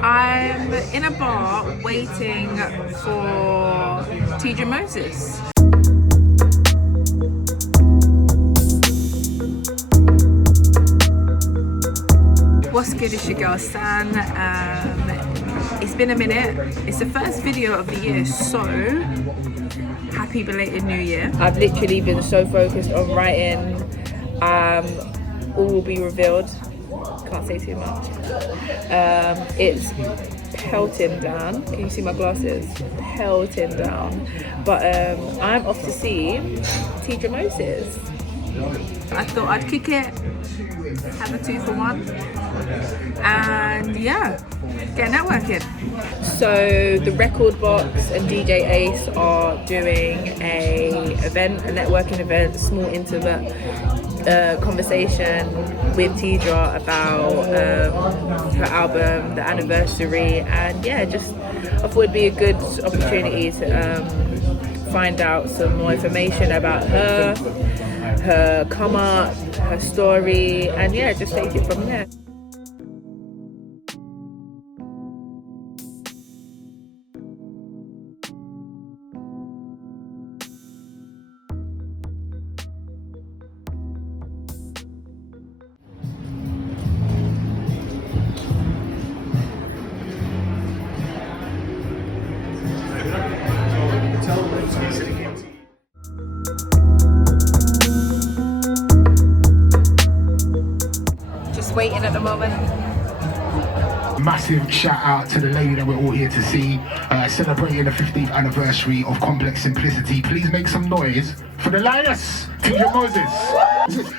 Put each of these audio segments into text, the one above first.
I'm in a bar waiting for Teedra Moses. What's good, it's your girl San. It's been a minute. It's the first video of the year, so happy belated New Year. I've literally been so focused on writing. All will be revealed. Can't say too much. It's pelting down. Can you see my glasses? Pelting down. But I'm off to see Teedra Moses. I thought I'd kick it, have a 2-for-1, and yeah, get networking. So the Record Box and DJ Ace are doing a networking event, small intimate conversation with Teedra about her album, the anniversary, and yeah, just I thought it'd be a good opportunity to find out some more information about her come up, her story, and yeah, just take it from there. Waiting at the moment. Massive shout out to the lady that we're all here to see, celebrating the 15th anniversary of Complex Simplicity. Please make some noise for the lioness, Teedra Moses.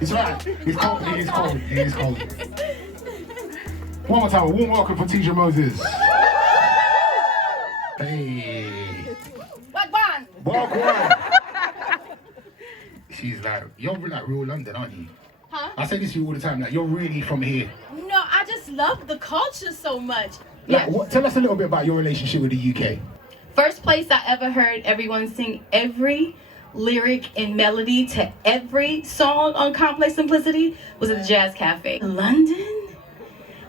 It's right, it's cold, it is cold, it is cold. One more time, a warm welcome for Teedra Moses. Hey. Welcome. She's like, you're like real London, aren't you? Huh? I say this to you all the time, like you're really from here. No, I just love the culture so much. Like, tell us a little bit about your relationship with the UK. First place I ever heard everyone sing every lyric and melody to every song on Complex Simplicity was at the Jazz Cafe. London,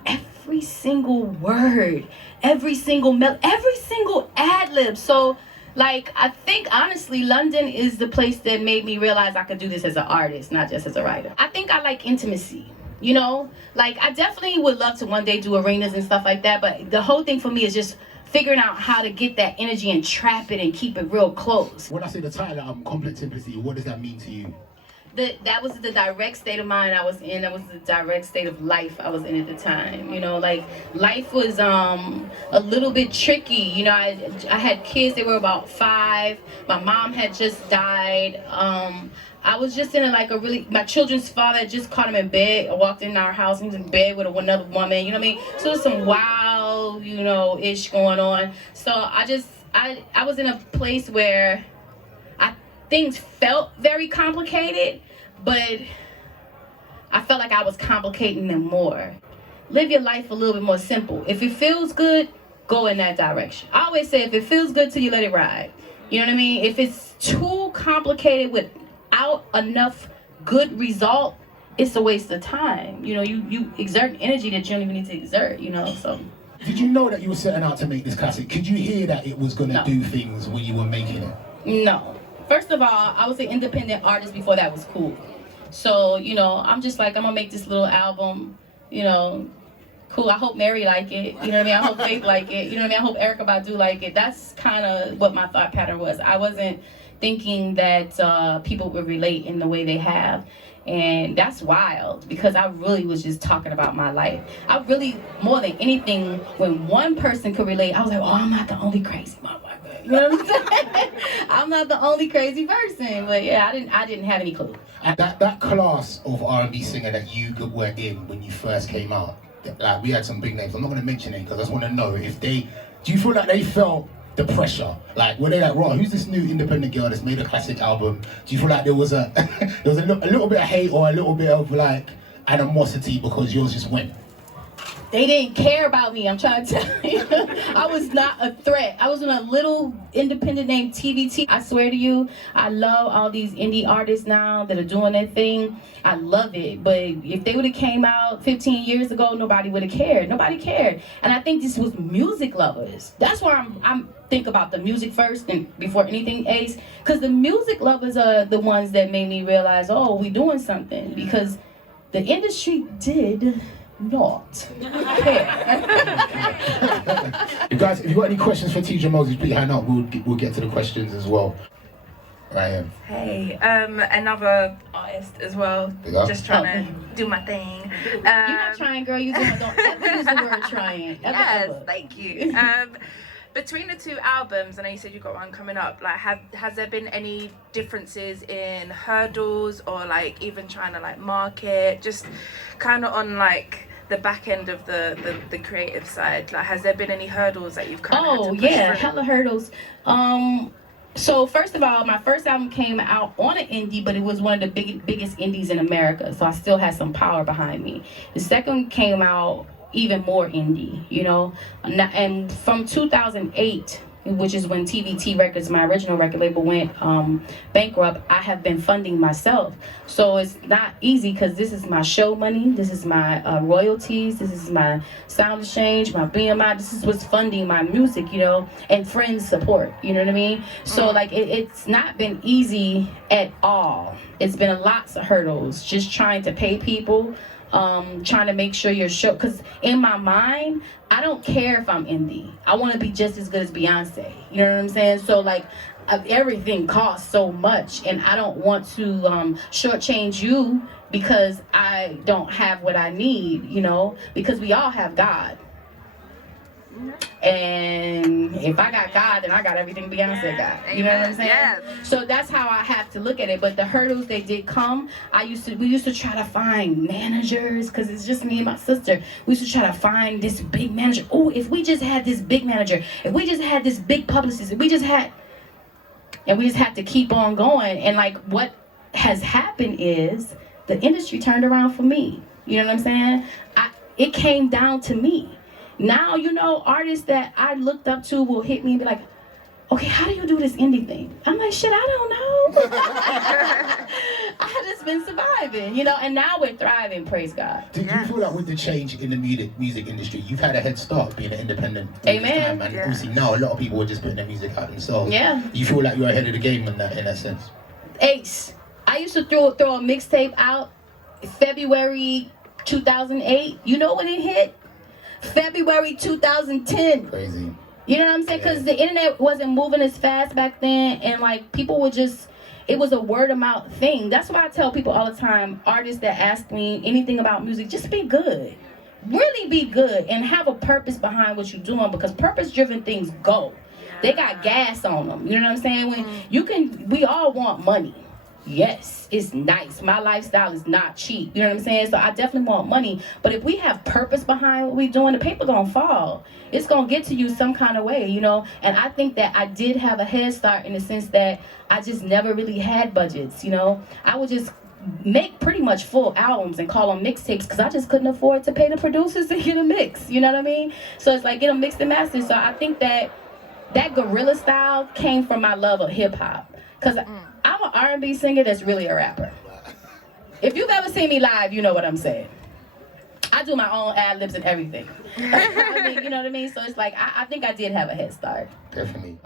every single word, every single every single ad-lib. So like, I think honestly, London is the place that made me realize I could do this as an artist, not just as a writer. I think I like intimacy, you know? Like, I definitely would love to one day do arenas and stuff like that, but the whole thing for me is just figuring out how to get that energy and trap it and keep it real close. When I say the title album, Complex Simplicity, what does that mean to you? That was the direct state of mind I was in. That was the direct state of life I was in at the time. You know, like life was a little bit tricky. You know, I had kids. They were about 5. My mom had just died. I was just in my children's father had just caught him in bed. I walked in our house and he was in bed with another woman. You know what I mean? So there's some wild, ish going on. So I was in a place where things felt very complicated, but I felt like I was complicating them more. Live your life a little bit more simple. If it feels good, go in that direction. I always say if it feels good till you let it ride. You know what I mean? If it's too complicated without enough good result, it's a waste of time. You know, you exert energy that you don't even need to exert, so. Did you know that you were setting out to make this classic? Could you hear that it was gonna do things when you were making it? No. First of all, I was an independent artist before that was cool. So, I'm just like, I'm gonna make this little album, cool. I hope Mary like it, you know what I mean? I hope Faith like it, you know what I mean? I hope Erykah Badu like it. That's kind of what my thought pattern was. I wasn't thinking that people would relate in the way they have. And that's wild because I really was just talking about my life. I really, more than anything, when one person could relate, I was like, oh, I'm not the only crazy motherfucker. You know what I'm saying? I'm not the only crazy person. But yeah, I didn't have any clue. And that class of R&B singer that you were in when you first came out, like we had some big names. I'm not going to mention it because I just want to know if do you feel like they felt the pressure? Like, were they like, right, who's this new independent girl that's made a classic album? Do you feel like there was a little bit of hate or a little bit of like animosity because yours just went? they didn't care about me. I'm trying to tell you. I was not a threat. I was on a little independent named TVT. I swear to you, I love all these indie artists now that are doing their thing. I love it. But if they would have came out 15 years ago, nobody would have cared. Nobody cared. And I think this was music lovers. That's why I'm think about the music first and before anything else. Because the music lovers are the ones that made me realize, oh, we're doing something. Because the industry did not care. You guys, if you've got any questions for Teedra Moses, put your hand up. We'll get to the questions as well. Right here. Hey, another artist as well. Just trying to do my thing. You're not trying, girl. You don't ever use the word trying. Ever. Thank you. Between the two albums, I know you said you've got one coming up, like has there been any differences in hurdles or like even trying to like market, just kind of on like the back end of the creative side? Like, has there been any hurdles that you've kind of had to push through? Hella hurdles. So first of all, my first album came out on an indie, but it was one of the biggest indies in America, so I still had some power behind me. The second came out even more indie, you know, and from 2008, which is when TVT Records, my original record label, went bankrupt, I have been funding myself. So it's not easy because this is my show money, this is my royalties, this is my sound exchange, my BMI, this is what's funding my music, you know, and friends support, you know what I mean? So like it's not been easy at all. It's been lots of hurdles, just trying to pay people, trying to make sure your show, because in my mind, I don't care if I'm indie. I want to be just as good as Beyonce. You know what I'm saying? So like everything costs so much, and I don't want to shortchange you because I don't have what I need, you know, because we all have God. And if I got God, then I got everything Beyonce got. You know what I'm saying? Yeah. So that's how I have to look at it. But the hurdles, they did come. We used to try to find managers, because it's just me and my sister. We used to try to find this big manager. Oh, if we just had this big manager, if we just had this big publicist, if we just had, and we just had to keep on going. And like what has happened is the industry turned around for me. You know what I'm saying? It came down to me. Now, you know, artists that I looked up to will hit me and be like, okay, how do you do this indie thing? I'm like, shit, I don't know. I just been surviving, you know, and now we're thriving, praise God. Do you feel like with the change in the music industry, you've had a head start being an independent? Amen. Time, and obviously now a lot of people are just putting their music out themselves. Yeah. You feel like you're ahead of the game in that sense? Ace. I used to throw a mixtape out February 2008. You know when it hit? February 2010. Crazy. You know what I'm saying? Because the internet wasn't moving as fast back then, and like people would just, it was a word of mouth thing. That's why I tell people all the time, artists that ask me anything about music, just be good. Really be good and have a purpose behind what you're doing, because purpose-driven things go. They got gas on them. You know what I'm saying? When we all want money. Yes, it's nice. My lifestyle is not cheap. You know what I'm saying? So I definitely want money. But if we have purpose behind what we're doing, the paper gonna fall. It's gonna get to you some kind of way, you know? And I think that I did have a head start in the sense that I just never really had budgets, you know? I would just make pretty much full albums and call them mixtapes because I just couldn't afford to pay the producers to get a mix. You know what I mean? So it's like get them mixed and mastered. So I think that guerrilla style came from my love of hip hop. Because I'm an R&B singer that's really a rapper. If you've ever seen me live, you know what I'm saying. I do my own ad-libs and everything. I mean, you know what I mean? So it's like, I think I did have a head start. Definitely.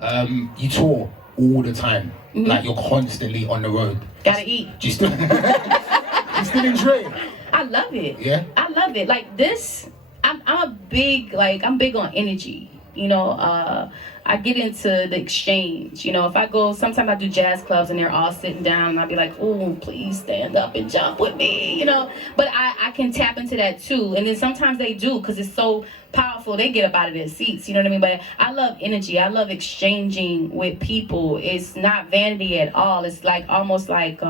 You tour all the time. Like you're constantly on the road. Gotta eat. Do you still, you still enjoy it? I love it. Yeah? I love it. Like this, I'm big on energy. You know, I get into the exchange. You know, if I go, sometimes I do jazz clubs and they're all sitting down and I'll be like, oh, please stand up and jump with me, you know. But I can tap into that too. And then sometimes they do because it's so powerful. They get up out of their seats, you know what I mean? But I love energy. I love exchanging with people. It's not vanity at all. It's like almost like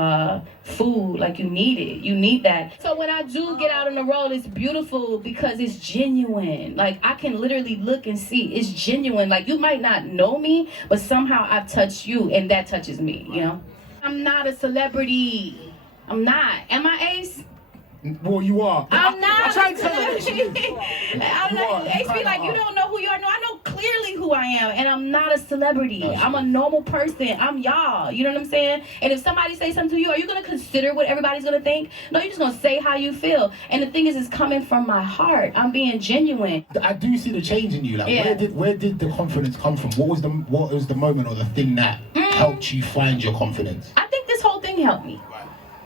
food. Like you need it. You need that. So when I do get out on the road, it's beautiful because it's genuine. Like I can literally look and see. It's genuine. Like you might not know me, but somehow I've touched you and that touches me, you know? I'm not a celebrity. I'm not. Am I, Ace? Well, you are. I'm not. I try and tell her that she is. I'm not. They be like, you don't know who you are. No, I know clearly who I am, and I'm not a celebrity. No, I'm a normal person. I'm y'all. You know what I'm saying? And if somebody say something to you, are you gonna consider what everybody's gonna think? No, you're just gonna say how you feel. And the thing is, it's coming from my heart. I'm being genuine. I do see the change in you. Like, where did the confidence come from? What was the moment or the thing that helped you find your confidence? I think this whole thing helped me.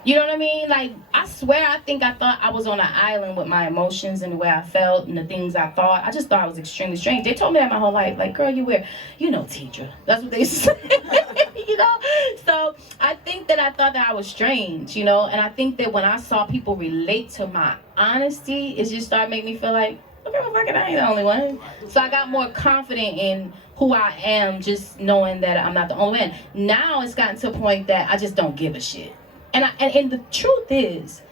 You know what I mean? Like, I swear, I thought I was on an island with my emotions and the way I felt and the things I thought. I just thought I was extremely strange. They told me that my whole life, like, girl, you wear, you know, Teedra. That's what they say, you know? So I think that I thought that I was strange, you know? And I think that when I saw people relate to my honesty, it just started making me feel like, okay, well, fuck it, I ain't the only one. So I got more confident in who I am, just knowing that I'm not the only one. Now it's gotten to a point that I just don't give a shit. And the truth is,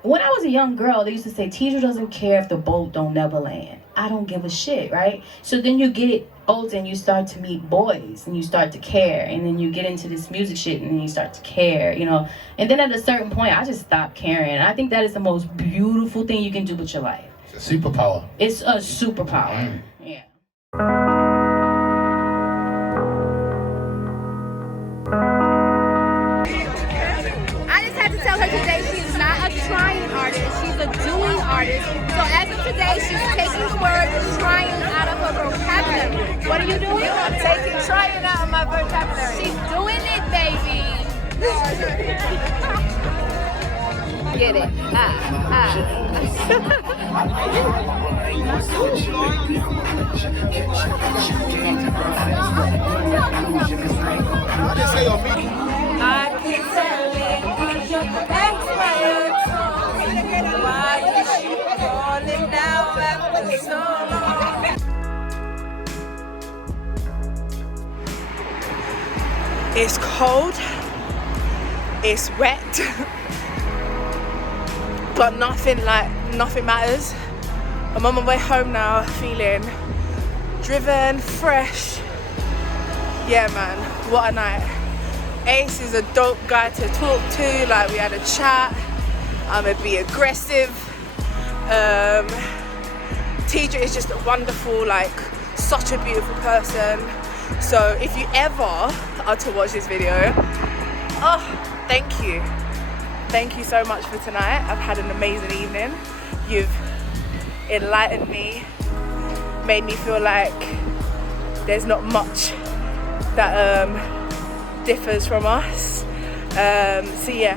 when I was a young girl, they used to say, Teedra doesn't care if the boat don't never land. I don't give a shit, right? So then you get older and you start to meet boys and you start to care. And then you get into this music shit and then you start to care, you know? And then at a certain point, I just stopped caring. And I think that is the most beautiful thing you can do with your life. It's a superpower. It's a superpower, yeah. Today she's not a trying artist, she's a doing artist. So as of today, she's taking the word trying out of her vocabulary. What are you doing? I'm taking trying out of my vocabulary. She's doing it, baby. Get it. I keep telling you, expired song. Why is she falling down after so long? It's cold, it's wet, but nothing matters. I'm on my way home now, feeling driven, fresh. Yeah man, what a night. Ace is a dope guy to talk to, like we had a chat. I'm gonna be aggressive. Teedra is just a wonderful, like such a beautiful person. So if you ever are to watch this video, oh, thank you. Thank you so much for tonight. I've had an amazing evening. You've enlightened me, made me feel like there's not much that differs from us. So yeah.